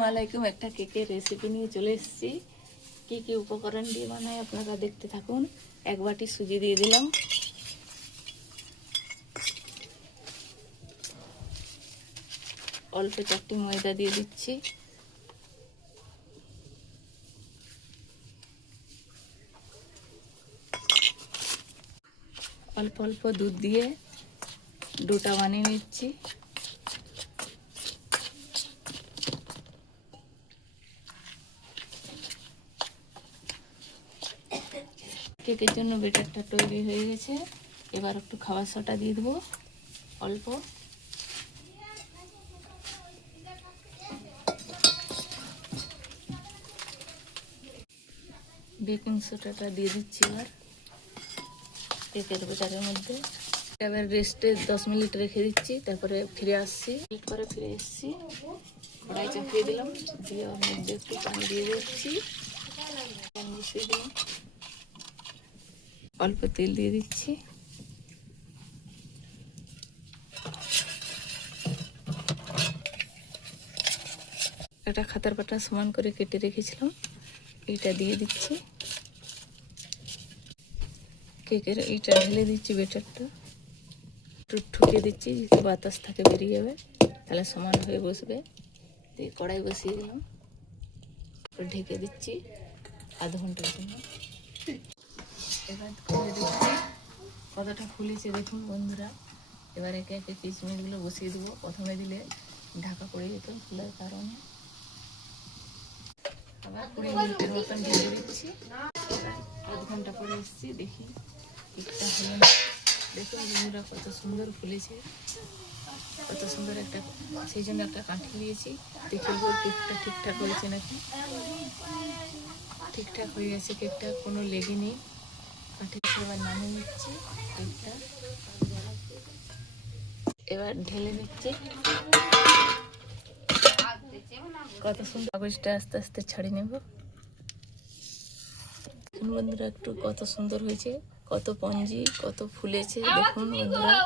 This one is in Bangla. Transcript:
আসসালামাইকুম, একটা কেকের রেসিপি নিয়ে চলে এসেছি। কি কি উপকরণ দিয়ে বানাই আপনারা দেখতে থাকুন। এক বাটি সুজি দিয়ে দিলাম, অল্প চারটি ময়দা দিয়ে দিচ্ছি, অল্প অল্প দুধ দিয়ে ডোটা বানিয়ে নিচ্ছি। কেকের জন্য বেটারটা তৈরি হয়ে গেছে। এবার একটু খাবার সোডা দিয়ে দেবো অল্প, বেকিং সোডাটা দিয়ে দিচ্ছি এবার কেকের বেটারের মধ্যে। এবার রেস্টে 10 মিনিট রেখে দিচ্ছি, তারপরে ফিরে আসছি। পরে ফিরে এসেছি, কড়াই চাপিয়ে দিলাম, দিয়ে ওর মধ্যে একটু পানি দিয়ে দিচ্ছি, বসিয়ে দিলাম, অল্প তেল দিয়ে দিচ্ছি, একটা খাতার পাটা সমান করে কেটে রেখেছিলাম, এইটা দিয়ে দিচ্ছি। কেকের এইটা ঢেলে দিচ্ছি, বেটারটা একটু ঠুকে দিচ্ছি, যদি বাতাস থাকে বেরিয়ে যাবে, তাহলে সমান হয়ে বসবে। দিয়ে কড়াই বসিয়ে দিলাম, ঢেকে দিচ্ছি আধ ঘন্টার জন্য। এবার খুলে দিচ্ছি, কতটা ফুলেছে দেখুন বন্ধুরা। এবার একে একে কিশমিশগুলো বসিয়ে দেবো। প্রথমে দিলে ঢাকা পড়ে যেত ফুলের কারণে, আবার 20 মিনিটের মতন ঢেকে দিচ্ছি। আধ ঘন্টা পরে এসেছি, দেখি কেকটা হলো না। দেখুন বন্ধুরা কত সুন্দর ফুলেছে, কত সুন্দর একটা, সেই জন্য একটা কাঠি নিয়েছি, দেখে কেকটা ঠিকঠাক হয়েছে নাকি। ঠিকঠাক হয়ে গেছে কেকটা, কোনো লেগে নেই। কাঠি এবার নামিয়ে নিচ্ছি কেকটা, এবার ঢেলে নিচ্ছি। কত সুন্দর কাগজটা আস্তে আস্তে ছাড়িয়ে নেব। বন্ধুরা একটু কত সুন্দর হয়েছে, কত পঞ্জি, কত ফুলেছে দেখুন বন্ধুরা।